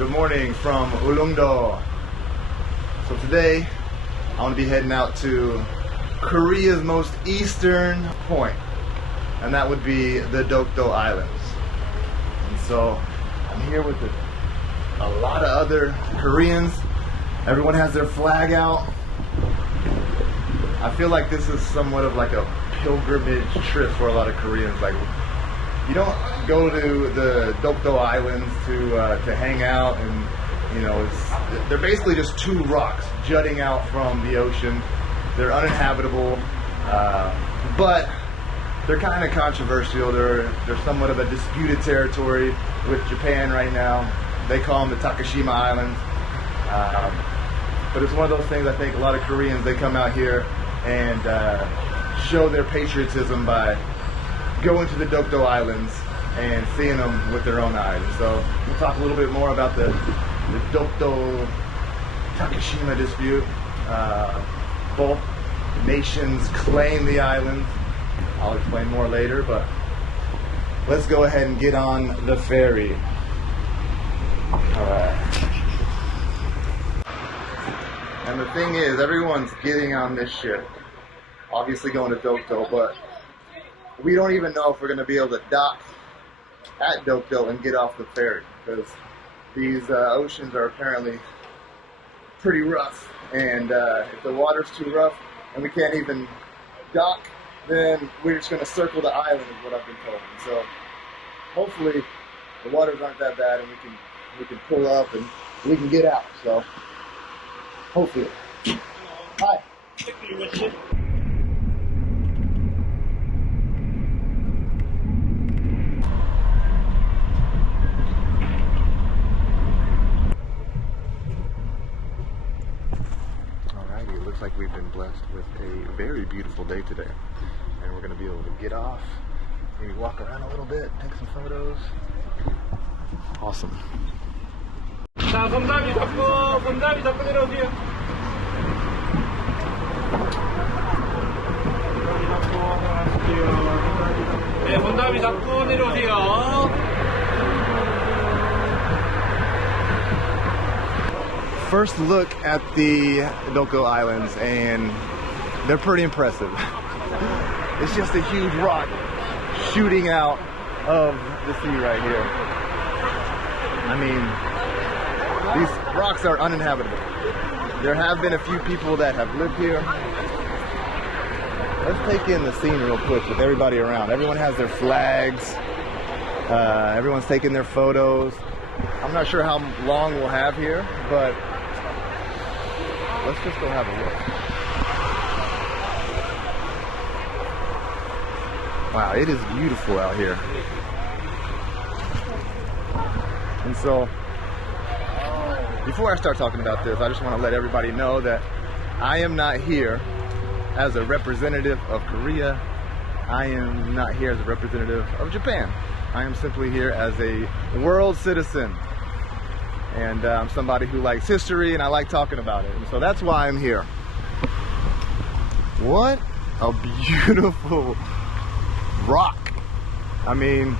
Good morning from Ulungdo. So today I want to be heading out to Korea's most eastern point, and that would be the Dokdo Islands. And so I'm here with a lot of other Koreans. Everyone has their flag out. I feel like this is somewhat of like a pilgrimage trip for a lot of Koreans. Like, you don't go to the Dokdo Islands to hang out, and you know, they're basically just two rocks jutting out from the ocean. They're uninhabitable, but they're kind of controversial. They're somewhat of a disputed territory with Japan right now. They call them the Takashima Islands. But it's one of those things, I think a lot of Koreans, they come out here and show their patriotism by going to the Dokdo Islands and seeing them with their own eyes. So we'll talk a little bit more about the Dokdo Takashima dispute. Both nations claim the islands. I'll explain more later, but let's go ahead and get on the ferry. Alright. And the thing is, everyone's getting on this ship, obviously going to Dokdo, but we don't even know if we're going to be able to dock at Dokdo and get off the ferry, because these oceans are apparently pretty rough, and if the water's too rough and we can't even dock, then we're just going to circle the island, is what I've been told. And so hopefully the waters aren't that bad and we can pull up and we can get out. So hopefully. Hi. Alrighty, it looks like we've been blessed with a very beautiful day today. And we're going to be able to get off, maybe walk around a little bit, take some photos. Awesome. 자, 검담이 잡고 내려오세요. 네, 검담이 잡고 내려오세요. First look at the Dokdo Islands, and they're pretty impressive. It's just a huge rock shooting out of the sea right here. I mean, these rocks are uninhabitable. There have been a few people that have lived here. Let's take in the scene real quick with everybody around. Everyone has their flags. Everyone's taking their photos. I'm not sure how long we'll have here, but let's just go have a look. Wow, it is beautiful out here. And so, before I start talking about this, I just want to let everybody know that I am not here as a representative of Korea. I am not here as a representative of Japan. I am simply here as a world citizen. And I'm somebody who likes history, and I like talking about it. And so that's why I'm here. What a beautiful rock. I mean,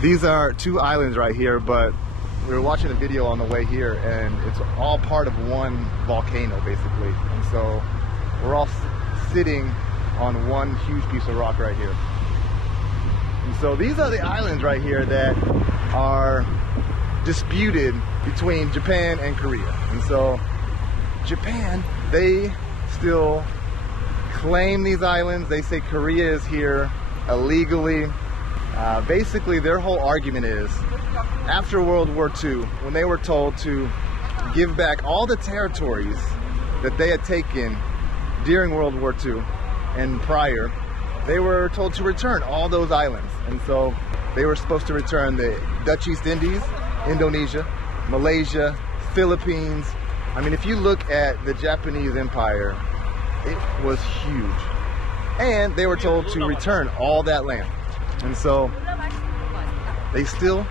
these are two islands right here, but we were watching a video on the way here, and it's all part of one volcano basically. And so we're all sitting on one huge piece of rock right here. And so these are the islands right here that are disputed between Japan and Korea. And so Japan, they still claim these islands. They say Korea is here illegally. Basically their whole argument is, after World War II, when they were told to give back all the territories that they had taken during World War II and prior, they were told to return all those islands. And so they were supposed to return the Dutch East Indies, Indonesia, Malaysia, Philippines. I mean, if you look at the Japanese Empire, it was huge. And they were told to return all that land. And so they still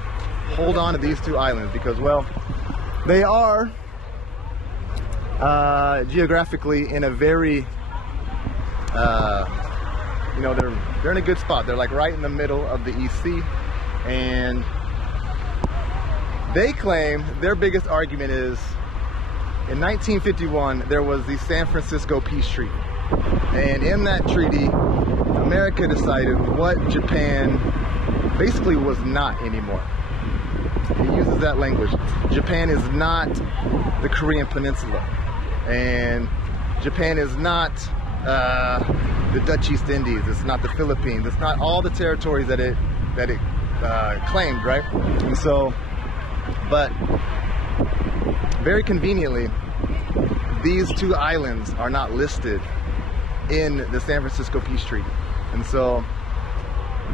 hold on to these two islands because, well, they are geographically in a very, you know, they're in a good spot. They're like right in the middle of the East Sea, and They claim their biggest argument is in 1951 there was the San Francisco Peace Treaty, and in that treaty America decided what Japan basically was not anymore. He uses that language. Japan is not the Korean Peninsula, and Japan is not the Dutch East Indies. It's not the Philippines. It's not all the territories that it claimed, right? And so, but very conveniently, these two islands are not listed in the San Francisco Peace Treaty, and so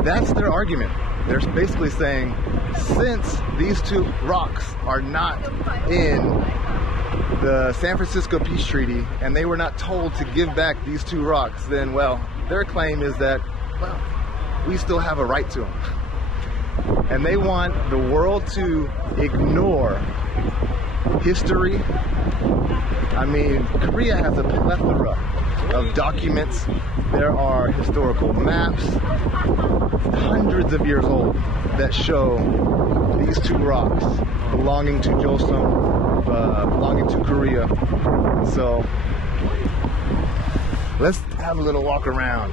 that's their argument. They're basically saying, since these two rocks are not in the San Francisco Peace Treaty and they were not told to give back these two rocks, then, well, their claim is that, well, we still have a right to them. And they want the world to ignore history. I mean, Korea has a plethora of documents. There are historical maps, hundreds of years old, that show these two rocks belonging to Joseon, belonging to Korea. So let's have a little walk around.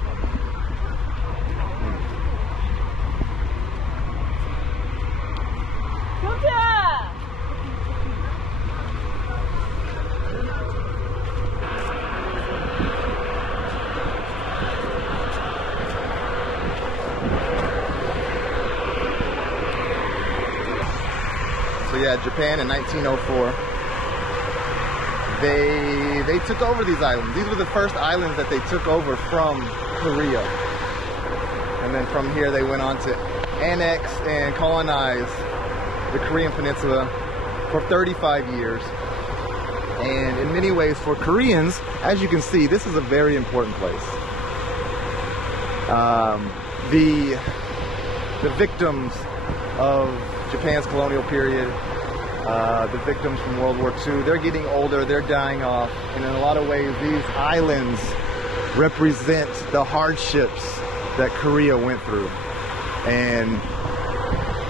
So yeah, Japan in 1904, they took over these islands. These were the first islands that they took over from Korea. And then from here they went on to annex and colonize the Korean Peninsula for 35 years. And in many ways for Koreans, as you can see, this is a very important place. The victims of Japan's colonial period, the victims from World War II, they're getting older, they're dying off, and in a lot of ways these islands represent the hardships that Korea went through, and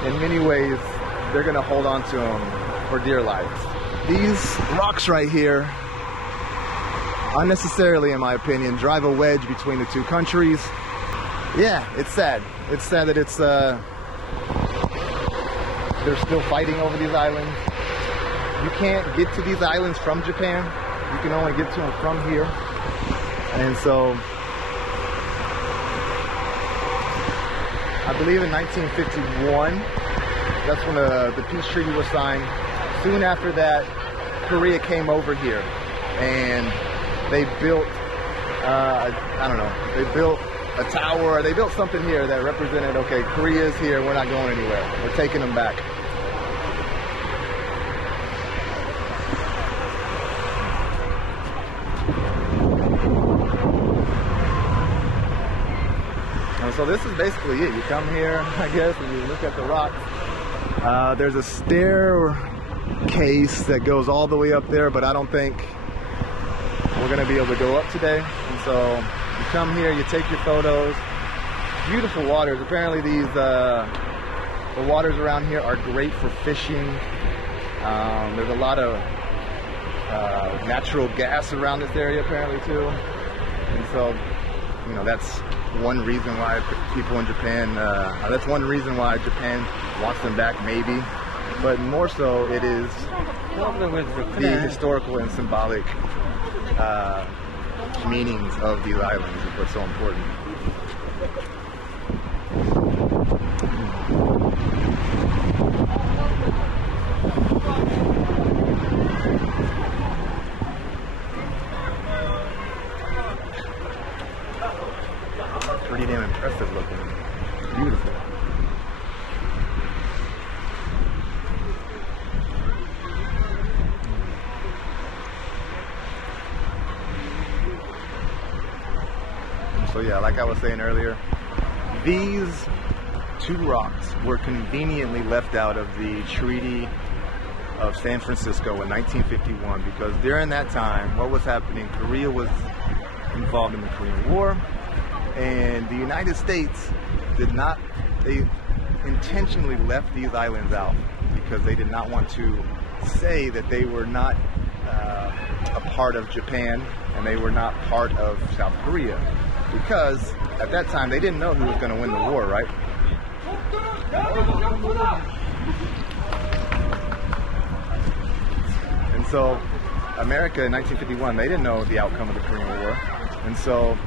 in many ways they're going to hold on to them for dear life. These rocks right here, unnecessarily in my opinion, drive a wedge between the two countries. Yeah, it's sad. It's sad that it's they're still fighting over these islands. You can't get to these islands from Japan. You can only get to them from here. And so, I believe in 1951, that's when the peace treaty was signed. Soon after that, Korea came over here and they built, they built a tower, they built something here that represented, okay, Korea is here, we're not going anywhere, we're taking them back. And so this is basically it. You come here, I guess, and you look at the rocks. There's a staircase that goes all the way up there, but I don't think we're gonna be able to go up today. And so you come here, you take your photos. Beautiful waters. Apparently these the waters around here are great for fishing. There's a lot of natural gas around this area apparently too. And so, you know, that's one reason why people in Japan, that's one reason why Japan wants them back maybe. But more so it is the historical and symbolic meanings of these islands is what's so important. Pretty damn impressive looking. Beautiful. So yeah, like I was saying earlier, these two rocks were conveniently left out of the Treaty of San Francisco in 1951 because during that time, what was happening, Korea was involved in the Korean War, and the United States did not, they intentionally left these islands out because they did not want to say that they were not a part of Japan and they were not part of South Korea, because at that time they didn't know who was going to win the war, right? And so America in 1951, they didn't know the outcome of the Korean War, and so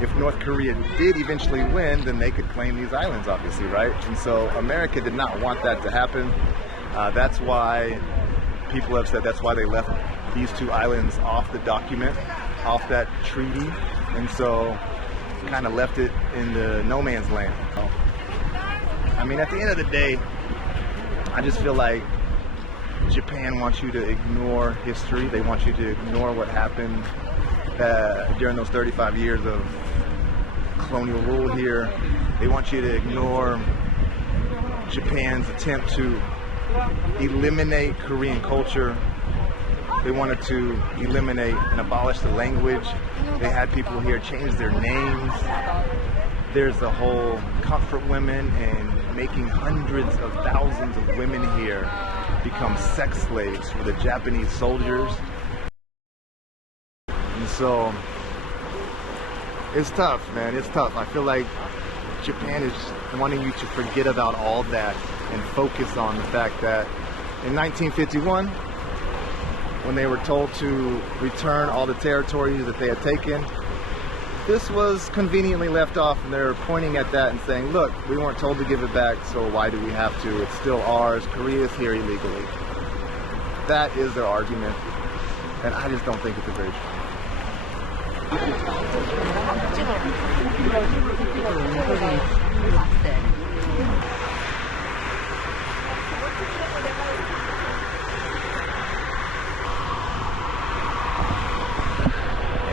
if North Korea did eventually win, then they could claim these islands, obviously, right? And so America did not want that to happen. That's why people have said that's why they left these two islands off the document, off that treaty, and so kind of left it in the no man's land. I mean, at the end of the day, I just feel like Japan wants you to ignore history. They want you to ignore what happened during those 35 years of colonial rule here. They want you to ignore Japan's attempt to eliminate Korean culture. They wanted to eliminate and abolish the language. They had people here change their names. There's the whole comfort women and making hundreds of thousands of women here become sex slaves for the Japanese soldiers. And so it's tough, man. It's tough. I feel like Japan is wanting you to forget about all that and focus on the fact that in 1951, when they were told to return all the territories that they had taken, this was conveniently left off, and they're pointing at that and saying, look, we weren't told to give it back, so why do we have to? It's still ours. Korea is here illegally. That is their argument, and I just don't think it's a very strong.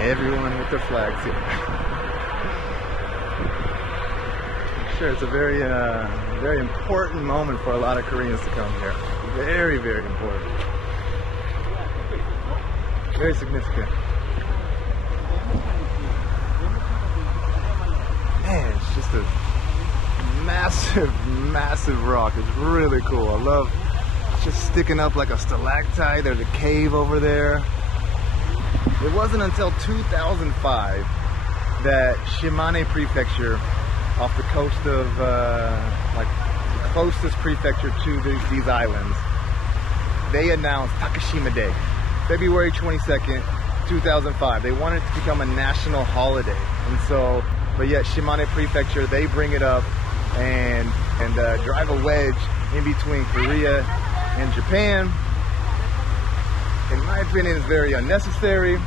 Everyone with their flags here. I'm sure it's a very, very important moment for a lot of Koreans to come here. Very, very important. Very significant. Man, it's just a massive, massive rock. It's really cool. I love just sticking up like a stalactite. There's a cave over there. It wasn't until 2005 that Shimane Prefecture, off the coast of, like the closest prefecture to these islands, they announced Takashima Day, February 22nd, 2005. They wanted it to become a national holiday, and so, but yet Shimane Prefecture, they bring it up and drive a wedge in between Korea and Japan. In my opinion, it's very unnecessary.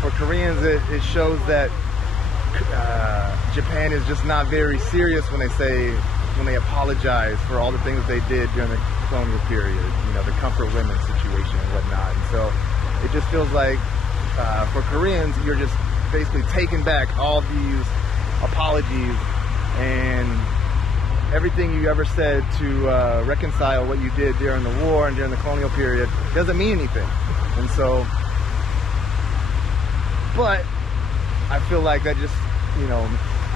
For Koreans, it shows that Japan is just not very serious when they apologize for all the things they did during the colonial period. You know, the comfort women situation and whatnot. And so it just feels like for Koreans, you're just basically taking back all these apologies and everything you ever said to reconcile what you did during the war and during the colonial period doesn't mean anything. And so, but I feel like that just, you know,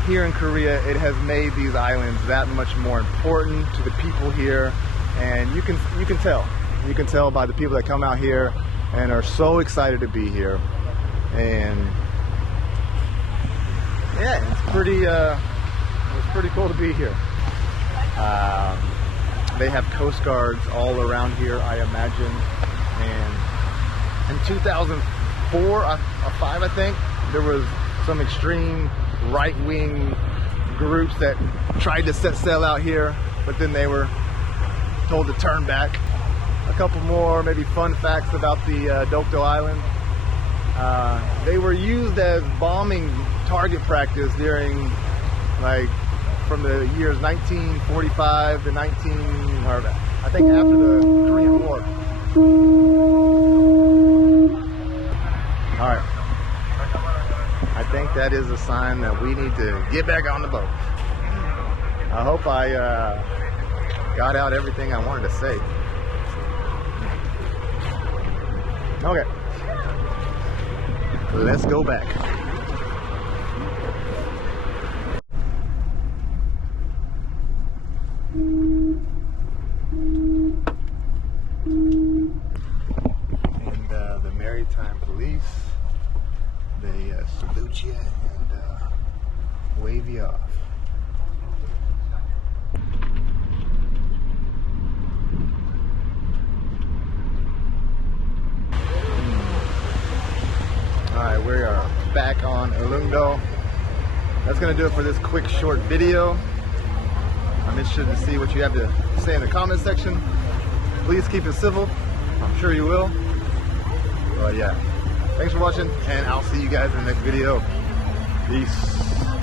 here in Korea, it has made these islands that much more important to the people here, and you can tell by the people that come out here and are so excited to be here. And yeah, it's pretty cool to be here. They have Coast Guards all around here, I imagine. And in 2004 or 5, I think, there was some extreme right-wing groups that tried to set sail out here, but then they were told to turn back. A couple more maybe fun facts about the Dokdo Island. They were used as bombing target practice during, like, from the years 1945 to I think after the Korean War. All right. I think that is a sign that we need to get back on the boat. I hope I got out everything I wanted to say. Okay. Let's go back. wave you off. Alright, we are back on Dokdo. That's going to do it for this quick short video. I'm interested to see what you have to say in the comment section. Please keep it civil. I'm sure you will. But yeah, thanks for watching, and I'll see you guys in the next video. Peace.